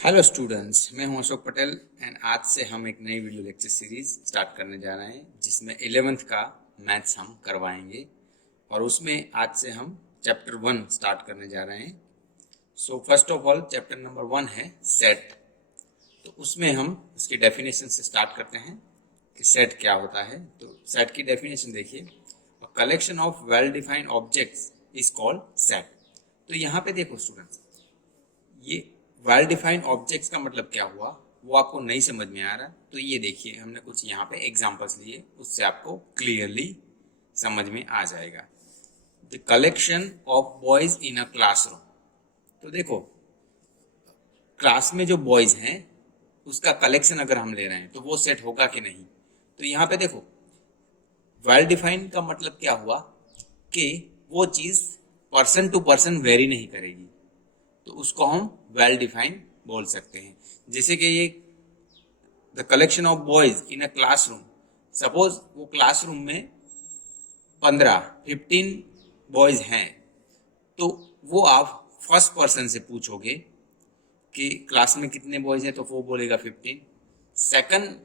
Hello students, मैं हूं Ashok Patel and आज से हम एक नई वीडियो लेक्चर सीरीज स्टार्ट करने जा रहे हैं जिसमें 11th का मैथ्स हम करवाएंगे और उसमें आज से हम चैप्टर 1 स्टार्ट करने जा रहे हैं। So first of all chapter number 1 है सेट। तो उसमें हम उसकी डेफिनेशन से स्टार्ट करते हैं कि सेट क्या होता है। तो सेट की डेफिनेशन देखिए, collection of well defined objects is called set. तो यहाँ पे देखो स्टूडेंट्स, ये वेल डिफाइंड ऑब्जेक्ट्स का मतलब क्या हुआ वो आपको नहीं समझ में आ रहा, तो ये देखिए हमने कुछ यहाँ पे एग्जांपल्स लिए, उससे आपको क्लियरली समझ में आ जाएगा। The collection of boys in a classroom. तो देखो, क्लास में जो बॉयज हैं उसका कलेक्शन अगर हम ले रहे हैं तो वो सेट होगा कि नहीं। तो यहाँ पे देखो, वेल डिफाइंड का मतलब क्या हुआ कि वो चीज पर्सन टू पर्सन वेरी नहीं करेगी, तो उसको हम वेल डिफाइंड बोल सकते हैं। जैसे कि ये the collection of boys in a classroom, suppose वो क्लासरूम में 15 बॉयज हैं, तो वो आप फर्स्ट पर्सन से पूछोगे कि क्लास में कितने बॉयज हैं तो वो बोलेगा 15। सेकंड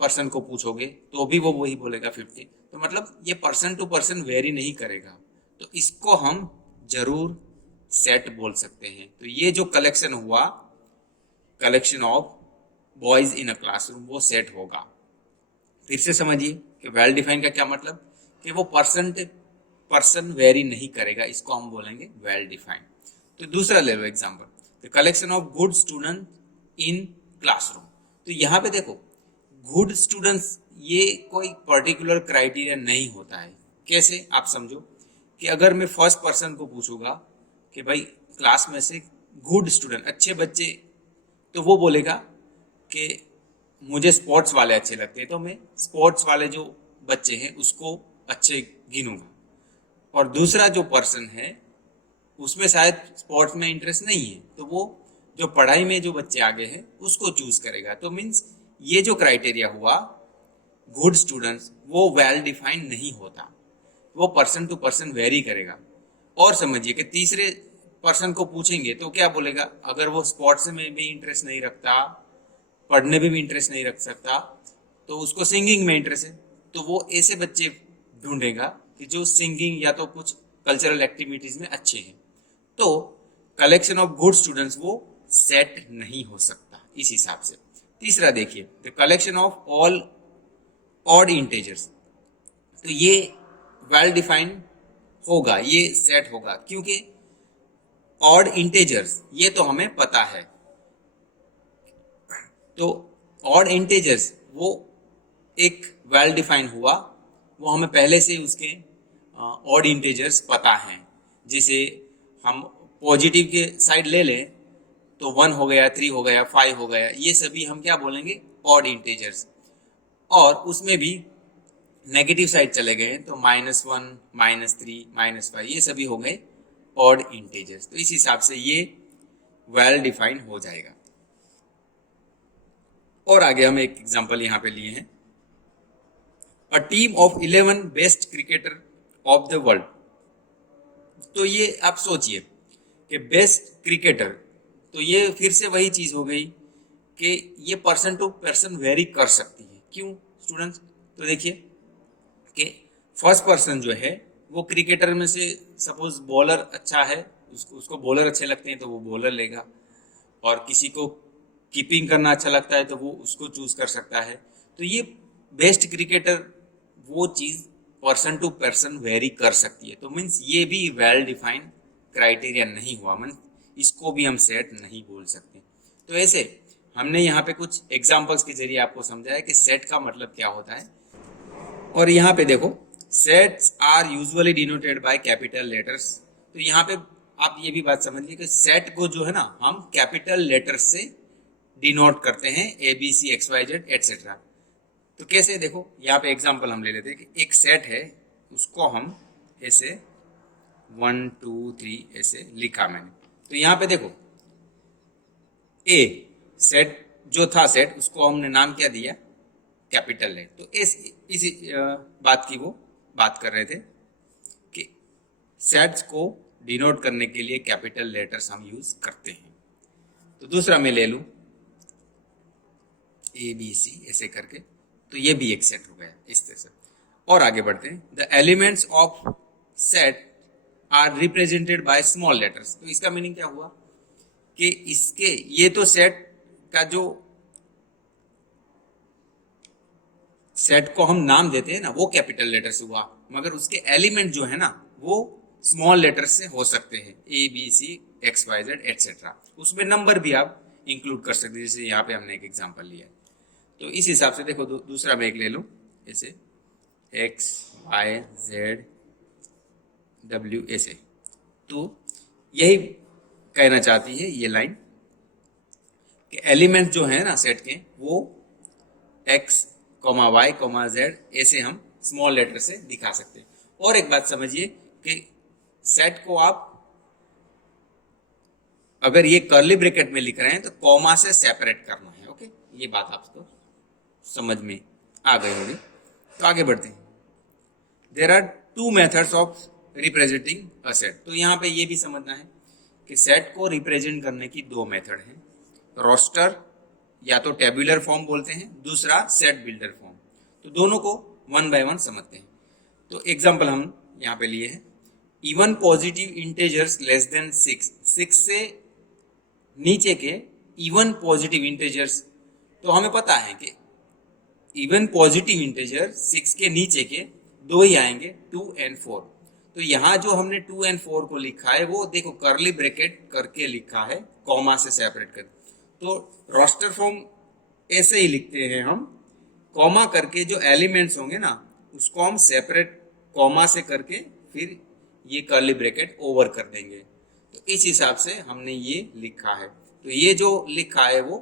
पर्सन को पूछोगे तो भी वो वही बोलेगा 15। तो मतलब ये पर्सन टू पर्सन वेरी नहीं करेगा, तो इसको हम जरूर सेट बोल सकते हैं। तो ये जो कलेक्शन हुआ, collection of boys in a classroom, वो सेट होगा। फिर से समझिए कि वेल डिफाइन का क्या मतलब, कि वो पर्सन वेरी नहीं करेगा, इसको हम बोलेंगे वेल डिफाइंड। तो दूसरा ले लो example, the collection of good student in classroom. तो यहाँ पे देखो, गुड स्टूडेंट्स ये कोई पर्टिकुलर क्राइटेरिया नहीं होता है। कैसे, आप समझो कि अगर मैं फर्स्ट पर्सन को पूछूंगा कि भाई क्लास में से गुड स्टूडेंट, अच्छे बच्चे, तो वो बोलेगा कि मुझे स्पोर्ट्स वाले अच्छे लगते हैं, तो मैं स्पोर्ट्स वाले जो बच्चे हैं उसको अच्छे गिनूंगा। और दूसरा जो पर्सन है उसमें शायद स्पोर्ट्स में इंटरेस्ट नहीं है, तो वो जो पढ़ाई में जो बच्चे आगे हैं उसको चूज करेगा। तो मीन्स ये जो क्राइटेरिया हुआ गुड स्टूडेंट्स, वो वेल डिफाइंड नहीं होता, वो पर्सन टू पर्सन वेरी करेगा। और समझिए कि तीसरे पर्सन को पूछेंगे तो क्या बोलेगा, अगर वो स्पोर्ट्स में भी इंटरेस्ट नहीं रखता, पढ़ने में भी इंटरेस्ट नहीं रख सकता, तो उसको सिंगिंग में इंटरेस्ट है, तो वो ऐसे बच्चे ढूंढेगा कि जो सिंगिंग या तो कुछ कल्चरल एक्टिविटीज में अच्छे हैं। तो कलेक्शन ऑफ गुड स्टूडेंट्स वो सेट नहीं हो सकता इस हिसाब से। तीसरा देखिए, the collection of all odd integers. तो ये वेल डिफाइंड होगा, ये सेट होगा, क्योंकि ऑड इंटेजर्स ये तो हमें पता है। तो ऑड इंटेजर्स वो एक वेल डिफाइन हुआ, वो हमें पहले से उसके ऑड इंटेजर्स पता हैं। जैसे हम पॉजिटिव के साइड ले लें तो 1 हो गया, 3 हो गया, 5 हो गया, ये सभी हम क्या बोलेंगे, ऑड इंटेजर्स। और उसमें भी नेगेटिव साइड चले गए तो -1, -3, -5, ये सभी हो गए ऑड इंटेजर्स। तो इस हिसाब से ये वेल डिफाइंड हो जाएगा। और आगे हम एक एग्जांपल यहाँ पे लिए हैं, a team of 11 best cricketer of the world. तो ये आप सोचिए कि बेस्ट क्रिकेटर, तो ये फिर से वही चीज हो गई कि ये पर्सन टू पर्सन वेरी कर सकती है। क्यों स्टूडेंट्स, तो देखिए कि फर्स्ट पर्सन जो है वो क्रिकेटर में से, सपोज बॉलर अच्छा है, उसको बॉलर अच्छे लगते हैं तो वो बॉलर लेगा, और किसी को कीपिंग करना अच्छा लगता है तो वो उसको चूज कर सकता है। तो ये बेस्ट क्रिकेटर वो चीज पर्सन टू पर्सन वेरी कर सकती है, तो मीन्स ये भी वेल डिफाइंड क्राइटेरिया नहीं हुआ, मीन्स इसको भी हम सेट नहीं बोल सकते। तो ऐसे हमने यहाँ पे कुछ एग्जाम्पल्स के जरिए आपको समझाया कि सेट का मतलब क्या होता है। और यहाँ पे देखो, sets are usually denoted by capital letters. तो यहाँ पे आप ये भी बात समझिए कि सेट को जो है ना हम कैपिटल लेटर्स से डिनोट करते हैं, ABCXYZ एटसेट्रा। तो कैसे, देखो यहाँ पे एग्जांपल हम ले लेते हैं कि एक सेट है, उसको हम ऐसे 1 2 3 ऐसे लिखा मैंने। तो यहाँ पे देखो, ए सेट जो था, सेट उसको हमने नाम क्या दिया, कैपिटल लेट। तो इस बात की वो बात कर रहे थे कि सेट्स को डिनोट करने के लिए कैपिटल लेटर्स हम यूज करते हैं। तो दूसरा मैं ले लूं ए बी सी ऐसे करके, तो ये भी एक सेट हो गया इस तरह से। और आगे बढ़ते हैं। The elements of set are represented by small letters. तो इसका मीनिंग क्या हुआ कि इसके ये तो सेट का जो सेट को हम नाम देते हैं ना वो कैपिटल लेटर से हुआ, मगर उसके एलिमेंट जो है ना वो स्मॉल लेटर से हो सकते हैं, A B C X Y Z etcetera. उसमें नंबर भी आप इंक्लूड कर सकते हैं, जैसे यहाँ पे हमने एक एग्जांपल लिया। तो इस हिसाब से देखो दूसरा मैं एक ले लूं, जैसे एक्स वाई जेड डब्ल्यू ऐसे। तो यही कहना चाहती है ये लाइन कि एलिमेंट जो है ना सेट के वो X comma Y comma Z ऐसे हम स्मॉल लेटर से दिखा सकते हैं। और एक बात समझिए कि सेट को आप अगर ये कर्ली ब्रैकेट में लिख रहे हैं तो कॉमा से सेपरेट करना है। ओके, ये बात आपको समझ में आ गई होगी। तो आगे बढ़ते हैं। There are two methods of representing a set. तो यहाँ पे ये भी समझना है कि सेट को रिप्रेजेंट करने की दो मेथड हैं। रोस्टर या तो टेबुलर फॉर्म बोलते हैं, दूसरा सेट बिल्डर फॉर्म। तो दोनों को वन बाय वन समझते हैं। तो एग्जांपल हम यहाँ पे लिए हैं, even positive integers less than 6 से नीचे के इवन पॉजिटिव इंटेजर्स। तो हमें पता है कि इवन पॉजिटिव इंटेजर 6 के नीचे के दो ही आएंगे, 2 और 4। तो यहाँ जो हमने 2 और 4 को लिखा है वो देखो कर्ली ब्रैकेट करके लिखा है, कॉमा से सेपरेट कर। तो रोस्टर फॉर्म ऐसे ही लिखते हैं हम, कॉमा करके जो एलिमेंट्स होंगे ना उसको हम सेपरेट कॉमा से करके फिर ये कर्ली ब्रैकेट ओवर कर देंगे। तो इस हिसाब से हमने ये लिखा है। तो ये जो लिखा है वो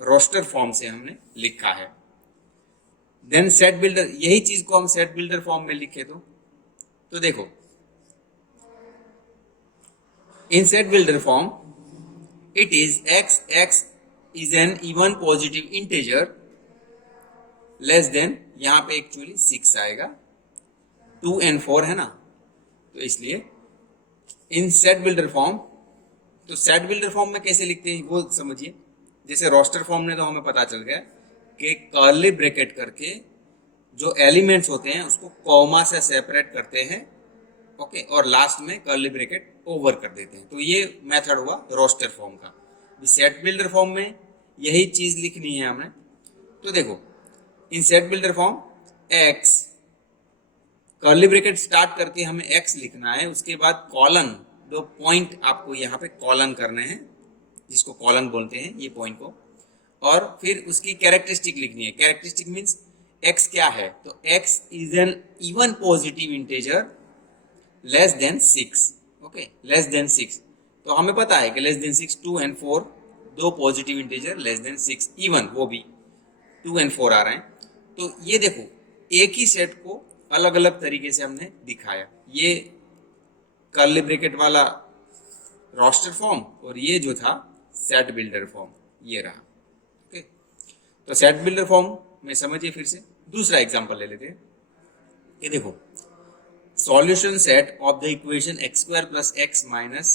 रोस्टर फॉर्म से हमने लिखा है। देन सेट बिल्डर, यही चीज को हम सेट बिल्डर फॉर्म में लिखे तो देखो इन set builder form it is x is an even positive integer less than, यहां पे एक्चुअली 6 आएगा, 2 और 4 है ना, तो इसलिए इन सेट बिल्डर फॉर्म। तो सेट बिल्डर फॉर्म में कैसे लिखते हैं वो समझिए। जैसे रोस्टर फॉर्म में तो हमें पता चल गया कि कर्ली ब्रैकेट करके जो एलिमेंट्स होते हैं उसको कॉमा से सेपरेट करते हैं, ओके, और लास्ट में कर्ली ब्रैकेट ओवर कर देते हैं। तो ये मेथड हुआ रोस्टर फॉर्म का। सेट बिल्डर फॉर्म में यही चीज लिखनी है हमें। तो देखो इन set builder form x curly bracket start करके हमें एक्स लिखना है, उसके बाद कॉलन, दो पॉइंट आपको यहाँ पे कॉलन करने हैं, जिसको कॉलन बोलते हैं ये पॉइंट को, और फिर उसकी कैरेक्टरिस्टिक लिखनी है। कैरेक्टरिस्टिक मीन्स एक्स क्या है, तो x is an even positive integer less than 6, okay, less than 6। तो हमें पता है कि लेस देन 6, 2 और 4 दो positive integer less than 6 even, वो भी 2 और 4 आ रहे हैं। तो ये देखो एक ही सेट को अलग अलग तरीके से हमने दिखाया। ये कर्ली ब्रैकेट वाला रोस्टर फॉर्म और ये जो था सेट बिल्डर फॉर्म, ये रहा। ओके, तो सेट बिल्डर फॉर्म में समझिए फिर से। दूसरा एग्जांपल ले लेते हैं। ये देखो solution set of the equation X square plus X minus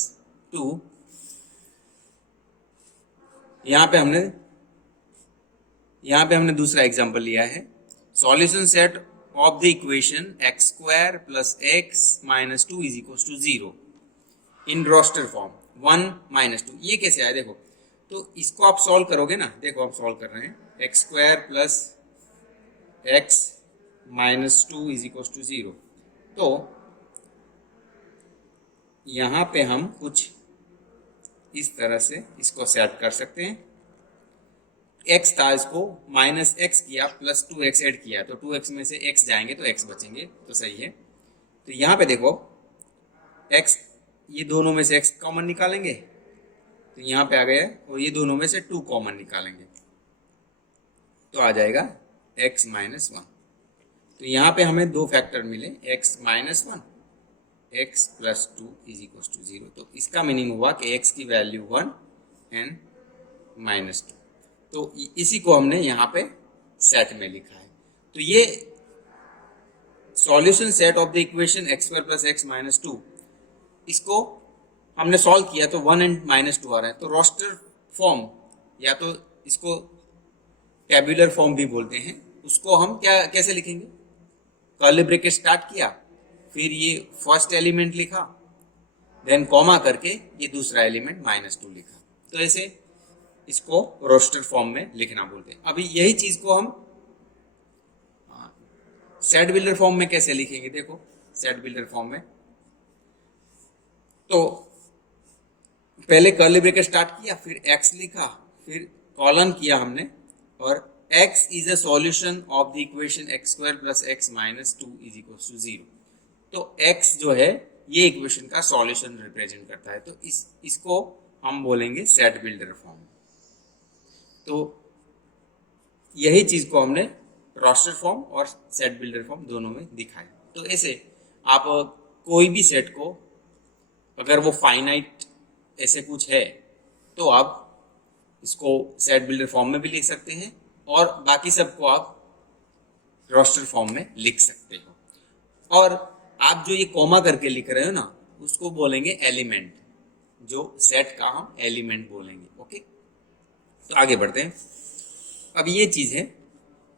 2। यहां पे हमने दूसरा एग्जांपल लिया है, solution set of the equation X square plus X minus 2 is equal to 0 in roster form 1 minus 2। ये कैसे आया देखो, तो इसको आप सॉल्व करोगे ना, देखो आप सॉल्व कर रहे हैं, X square plus X minus 2 is equal to 0। तो यहां पे हम कुछ इस तरह से इसको सेट कर सकते हैं। x था, इसको माइनस एक्स किया, प्लस 2x ऐड किया, तो 2x में से x जाएंगे तो x बचेंगे, तो सही है। तो यहाँ पे देखो x, ये दोनों में से x कॉमन निकालेंगे तो यहाँ पे आ गया, और ये दोनों में से 2 कॉमन निकालेंगे तो आ जाएगा x माइनस 1। तो यहाँ पे हमें दो फैक्टर मिले, x minus 1, x plus 2 is equal to 0। तो इसका मीनिंग हुआ कि x की वैल्यू 1 एंड माइनस 2। तो इसी को हमने यहाँ पे सेट में लिखा है। तो ये solution set of the equation X square plus X minus 2, इसको हमने सॉल्व किया तो 1 एंड -2 आ रहा है, तो रोस्टर फॉर्म या तो इसको टेबुलर फॉर्म भी बोलते हैं, उसको हम क्या कैसे लिखेंगे? कर्ली ब्रैकेट स्टार्ट किया, फिर ये फर्स्ट एलिमेंट लिखा, देन कॉमा करके ये दूसरा एलिमेंट -2 लिखा, तो ऐसे इसको रोस्टर फॉर्म में लिखना बोलते हैं। अभी यही चीज को हम सेट बिल्डर फॉर्म में कैसे लिखेंगे? देखो सेट बिल्डर फॉर्म में तो पहले कर्ली ब्रैकेट स्टार्ट किया, फिर x लिखा, फिर कॉलन किया हमने, और x is a solution of the equation x² + x - 2 = 0। तो x जो है ये इक्वेशन का सॉल्यूशन रिप्रेजेंट करता है, तो इसको हम बोलेंगे सेट बिल्डर फॉर्म। तो यही चीज को हमने रोस्टर फॉर्म और सेट बिल्डर फॉर्म दोनों में दिखाया। तो ऐसे आप कोई भी सेट को अगर वो फाइनाइट ऐसे कुछ है तो आप इसको सेट बिल्डर फॉर्म में भी लिख सकते हैं, और बाकी सबको आप रोस्टर फॉर्म में लिख सकते हो। और आप जो ये कॉमा करके लिख रहे हो ना, उसको बोलेंगे एलिमेंट, जो सेट का हम एलिमेंट बोलेंगे। ओके, तो आगे बढ़ते हैं। अब ये चीज है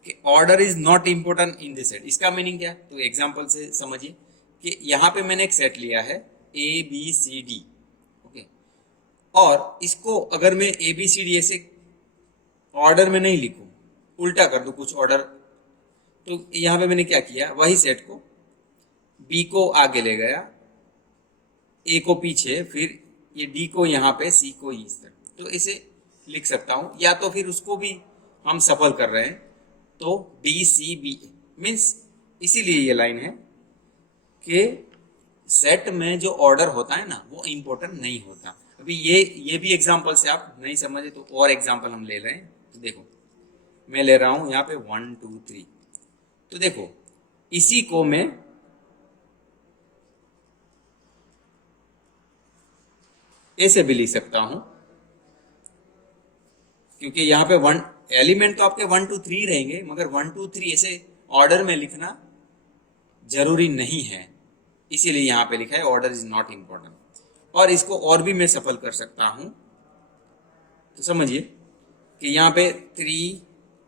कि order is not important in this set. इसका मीनिंग क्या है? तो एग्जांपल से समझिए कि यहाँ पे मैंने एक सेट लिया है ABCD, ओके, और इसको अगर मैं ABCD ऐसे ऑर्डर में नहीं लिखूं, उल्टा कर दूं कुछ ऑर्डर, तो यहाँ पे मैंने क्या किया, वही सेट को B को आगे ले गया, A को पीछे, फिर ये D को यहाँ पे, C को इस तरह, तो इसे लिख सकता हूं। या तो फिर उसको भी हम सफल कर रहे हैं, तो DCBA मीन्स, इसीलिए ये लाइन है कि सेट में जो ऑर्डर होता है ना वो इंपॉर्टेंट नहीं होता। अभी ये भी एग्जांपल से आप नहीं समझे तो और एग्जांपल हम ले रहे हैं। तो देखो मैं ले रहा हूं यहाँ पे 1 2 3, तो देखो इसी को मैं ऐसे भी लिख सकता हूं, क्योंकि यहाँ पे वन एलिमेंट तो आपके 1 2 3 रहेंगे, मगर 1 2 3 ऐसे ऑर्डर में लिखना जरूरी नहीं है, इसीलिए यहाँ पे लिखा है ऑर्डर इज नॉट इंपॉर्टेंट। और इसको और भी मैं सफल कर सकता हूं, तो समझिए कि यहाँ पे 3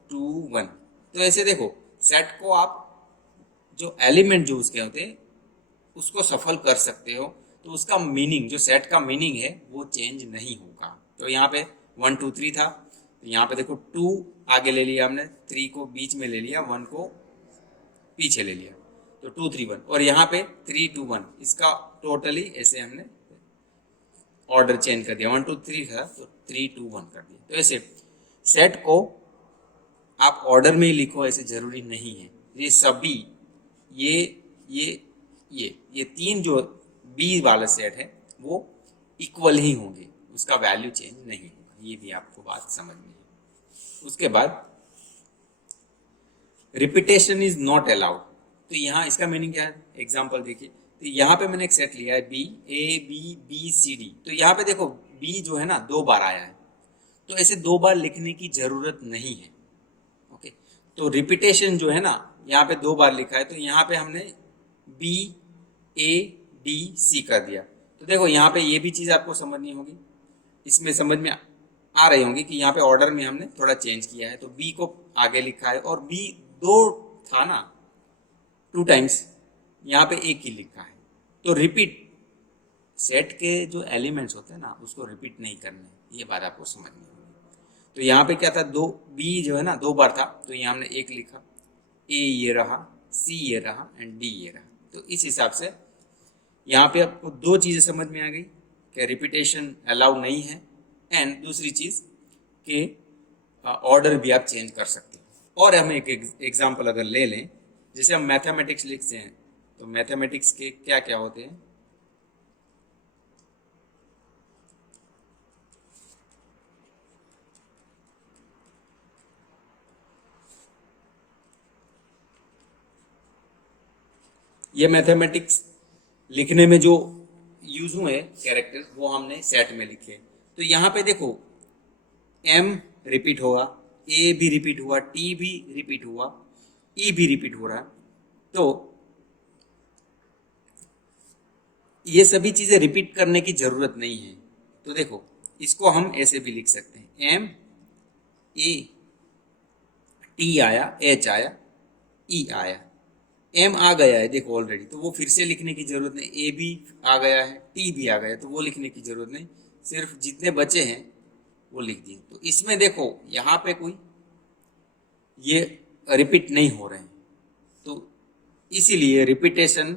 2 1, तो ऐसे देखो सेट को आप जो एलिमेंट जो उसके होते हैं उसको सफल कर सकते हो, तो उसका मीनिंग, जो सेट का मीनिंग है वो चेंज नहीं होगा। तो यहाँ पे 1 2 3 था, तो यहाँ पे देखो 2 आगे ले लिया हमने, 3 को बीच में ले लिया, 1 को पीछे ले लिया, तो 2 3 1, और यहाँ पे 3 2 1, इसका टोटली ऐसे हमने ऑर्डर चेंज कर दिया। 1 2 3 था तो 3 2 1 कर दिया। तो ऐसे सेट को आप ऑर्डर में ही लिखो, ऐसे जरूरी नहीं है। ये सभी ये ये ये तीन जो बी वाला सेट है वो इक्वल ही होंगे, उसका वैल्यू चेंज नहीं होगा, ये भी आपको बात समझनी है। उसके बाद रिपीटेशन इज नॉट अलाउड, तो यहाँ इसका मीनिंग क्या है? एग्जाम्पल देखिए, तो यहाँ पे मैंने एक सेट लिया है B A B B C D, तो यहाँ पे देखो बी जो है ना 2 बार आया है, तो ऐसे 2 बार लिखने की जरूरत नहीं है। ओके, तो रिपीटेशन जो है ना यहाँ पे 2 बार लिखा है, तो यहाँ पे हमने BADC कर दिया। तो देखो यहाँ पे ये भी चीज आपको समझनी होगी, इसमें समझ में आ रही होंगी कि यहाँ पे ऑर्डर में हमने थोड़ा चेंज किया है, तो बी को आगे लिखा है, और बी 2 था ना 2 टाइम्स, यहाँ पे एक ही लिखा है। तो रिपीट, सेट के जो एलिमेंट्स होते हैं ना उसको रिपीट नहीं करने, ये बात आपको समझनी होगी। तो यहाँ पे क्या था, 2 बी जो है ना 2 बार था, तो यहाँ हमने एक लिखा, ए ये रहा, सी ये रहा, एंड डी ये रहा। तो इस हिसाब से यहाँ पे आपको 2 चीजें समझ में आ गई कि रिपीटेशन अलाउ नहीं है, एंड दूसरी चीज कि ऑर्डर भी आप चेंज कर सकते हो। और हम एक एग्जांपल अगर ले लें, जैसे हम मैथमेटिक्स लिखते हैं, तो मैथमेटिक्स के क्या क्या होते हैं? ये मैथमेटिक्स लिखने में जो यूज हुए कैरेक्टर वो हमने सेट में लिखे। तो यहाँ पे देखो M रिपीट होगा, A भी रिपीट हुआ, T भी रिपीट हुआ, E भी रिपीट हो रहा है। तो ये सभी चीजें रिपीट करने की जरूरत नहीं है। तो देखो इसको हम ऐसे भी लिख सकते हैं, एम ए टी आया, एच आया, ई आया, एम आ गया है देखो ऑलरेडी, तो वो फिर से लिखने की जरूरत नहीं, ए भी आ गया है, टी भी आ गया है, तो वो लिखने की जरूरत नहीं, सिर्फ जितने बचे हैं वो लिख दिए। तो इसमें देखो यहाँ पे कोई ये रिपीट नहीं हो रहे हैं, तो इसीलिए रिपीटेशन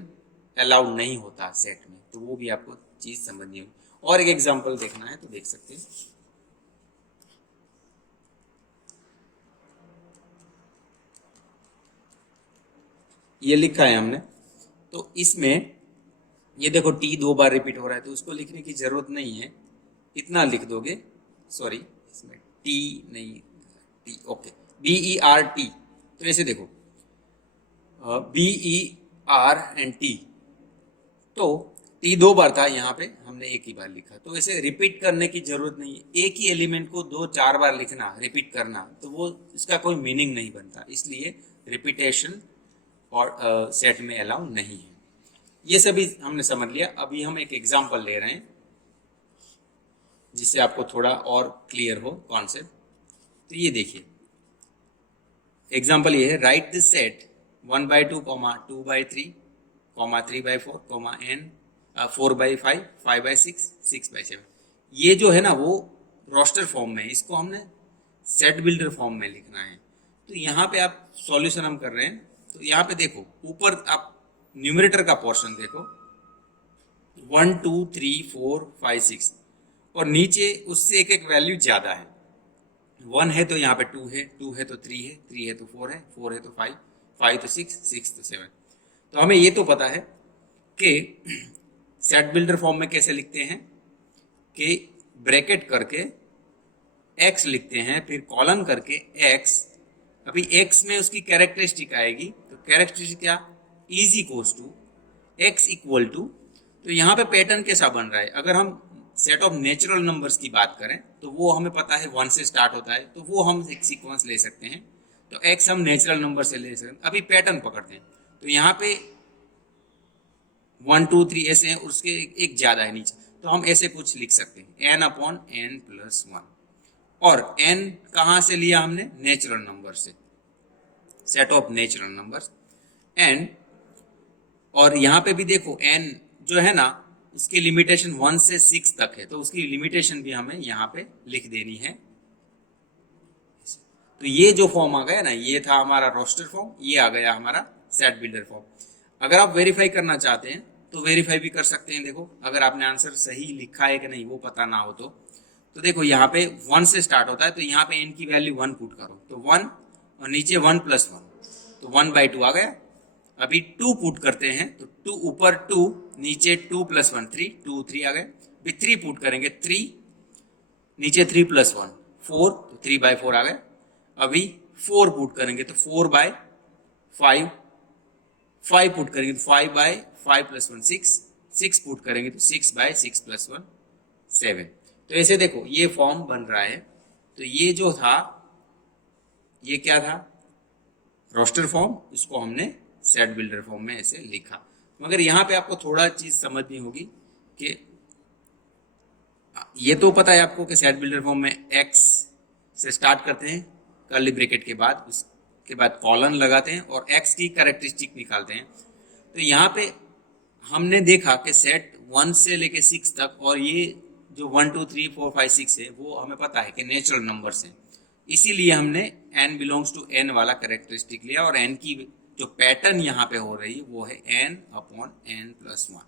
अलाउड नहीं होता सेट में, तो वो भी आपको चीज समझनी होगी। और एक एग्जांपल देखना है तो देख सकते हैं, ये लिखा है हमने, तो इसमें ये देखो टी 2 बार रिपीट हो रहा है, तो उसको लिखने की जरूरत नहीं है, इतना लिख दोगे, सॉरी इसमें टी नहीं, T okay, B E R T, तो ऐसे देखो B E R and T, तो टी 2 बार था, यहाँ पे हमने एक ही बार लिखा, तो ऐसे रिपीट करने की जरूरत नहीं है। एक ही एलिमेंट को 2-4 बार लिखना, रिपीट करना, तो वो इसका कोई मीनिंग नहीं बनता, इसलिए रिपीटेशन और सेट में अलाउ नहीं है। ये सभी हमने समझ लिया। अभी हम एक एग्जांपल ले रहे हैं जिससे आपको थोड़ा और क्लियर हो कॉन्सेप्ट। तो ये देखिए एग्जांपल ये है, राइट दिस सेट 1/2, 2/3, 3/4, n 4/5, 5/6, 6/7। ये जो है ना वो रोस्टर फॉर्म में है, इसको हमने सेट बिल्डर फॉर्म में लिखना है। तो यहाँ पे आप सॉल्यूशन हम कर रहे हैं, तो यहाँ पे देखो ऊपर आप न्यूमरेटर का पोर्शन देखो 1 2 3 4 5 6, और नीचे उससे एक एक वैल्यू ज्यादा है, 1 है तो यहाँ पे 2 है, 2 है तो 3 है, 3 है तो 4 है, 4 है तो 5, 5 तो 6, 6 तो 7। तो हमें ये तो पता है कि सेट बिल्डर फॉर्म में कैसे लिखते हैं कि ब्रैकेट करके x लिखते हैं, फिर कॉलन करके x, अभी x में उसकी कैरेक्टरिस्टिक आएगी, तो कैरेक्टरिस्टिक क्या, is equals to x equal to, तो यहाँ पे पैटर्न कैसा बन रहा है, अगर हम सेट ऑफ नेचुरल नंबर्स की बात करें तो वो हमें पता है 1 से स्टार्ट होता है, तो वो हम एक सीक्वेंस ले सकते हैं, तो x हम नेचुरल नंबर से ले सकते हैं। अभी पैटर्न पकड़ते हैं, तो यहाँ पे 1 2 3 ऐसे हैं, उसके एक ज्यादा है नीचे, तो हम ऐसे कुछ लिख सकते हैं n/n+1, और n कहाँ से लिया हमने, नेचुरल नंबर से, set of natural numbers, and और यहाँ पे भी देखो n जो है ना उसकी लिमिटेशन 1 से 6 तक है, तो उसकी लिमिटेशन भी हमें यहाँ पे लिख देनी है। तो ये जो फॉर्म आ गया ना, ये था हमारा रोस्टर फॉर्म, ये आ गया हमारा सेट बिल्डर फॉर्म। अगर आप वेरीफाई करना चाहते हैं तो वेरीफाई भी कर सकते हैं। देखो अगर आपने आंसर सही लिखा है कि नहीं वो पता ना हो तो देखो यहाँ पे 1 से स्टार्ट होता है, तो यहाँ पे n की वैल्यू 1 पुट करो, तो 1 और नीचे 1 + 1, तो 1/2 आ गया। अभी 2 पुट करते हैं, तो 2 ऊपर 2, नीचे 2 + 1 3, 2 3 आ गए। अभी 3 पुट करेंगे, 3 नीचे 3 + 1 4, तो 3/4 आ गए। अभी 4 पुट करेंगे तो 4/5, 5 पुट करेंगे तो 5/5 + 1 6, 6 पुट करेंगे तो 6/6 + 1 7। तो ऐसे देखो ये फॉर्म बन रहा है। तो ये जो था ये क्या था, रोस्टर फॉर्म, इसको हमने सेट बिल्डर फॉर्म में ऐसे लिखा। मगर यहाँ पे आपको थोड़ा चीज समझनी होगी कि ये तो पता है आपको कि सेट बिल्डर फॉर्म में x से स्टार्ट करते हैं कर्ली ब्रैकेट के बाद, उसके बाद कॉलन लगाते हैं और x की कैरेक्टरिस्टिक निकालते हैं। तो यहाँ पे हमने देखा कि सेट 1 से लेके 6 तक, और ये जो 1 2 3 4 5 6 है वो हमें पता है कि नेचुरल नंबर्स हैं, इसीलिए हमने n बिलोंग्स टू n वाला कैरेक्टरिस्टिक लिया, और n की जो पैटर्न यहाँ पे हो रही है वो है n/n+1,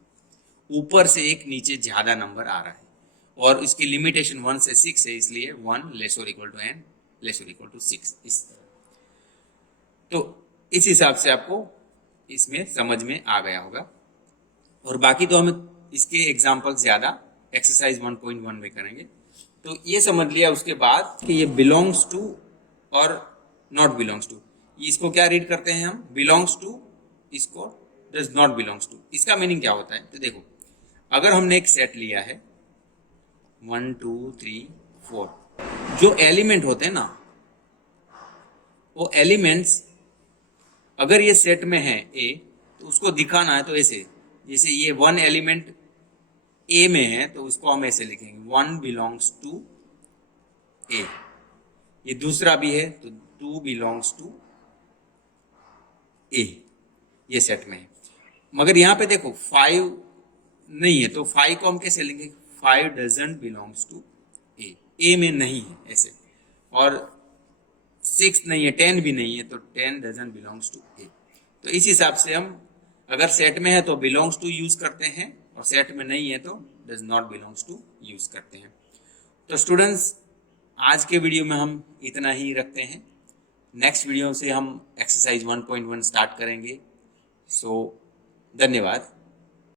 ऊपर से एक नीचे ज्यादा नंबर आ रहा है, और इसकी लिमिटेशन 1 से 6 है, इसलिए 1 < n < 6 इस तरह। तो इस हिसाब से आपको इसमें समझ में आ गया होगा, और बाकी तो हम इसके एग्जाम्पल ज्यादा एक्सरसाइज 1.1 में करेंगे। तो ये समझ लिया उसके बाद कि ये बिलोंग्स टू और नॉट बिलोंग्स टू, इसको क्या रीड करते हैं हम, बिलोंग्स टू, इसको डज नॉट बिलोंग्स टू। इसका मीनिंग क्या होता है, तो देखो अगर हमने एक सेट लिया है 1 2 3 4, जो एलिमेंट होते हैं ना वो एलिमेंट्स अगर ये सेट में है ए, तो उसको दिखाना है तो ऐसे, जैसे ये 1 एलिमेंट ए में है तो उसको हम ऐसे लिखेंगे 1 बिलोंग्स टू ए। ये दूसरा भी है तो 2 बिलोंग्स टू ए, ये सेट में है। मगर यहाँ पे देखो 5 नहीं है तो 5 को हम कैसे लेंगे, 5 डजंट बिलोंग्स टू ए में नहीं है ऐसे। और 6 नहीं है, 10 भी नहीं है तो 10 डजंट बिलोंग्स टू ए। तो इस हिसाब से हम अगर सेट में है तो बिलोंग्स टू यूज करते हैं और सेट में नहीं है तो does not belongs to use करते हैं। तो स्टूडेंट्स, आज के वीडियो में हम इतना ही रखते हैं। नेक्स्ट वीडियो से हम एक्सरसाइज 1.1 स्टार्ट करेंगे। सो धन्यवाद।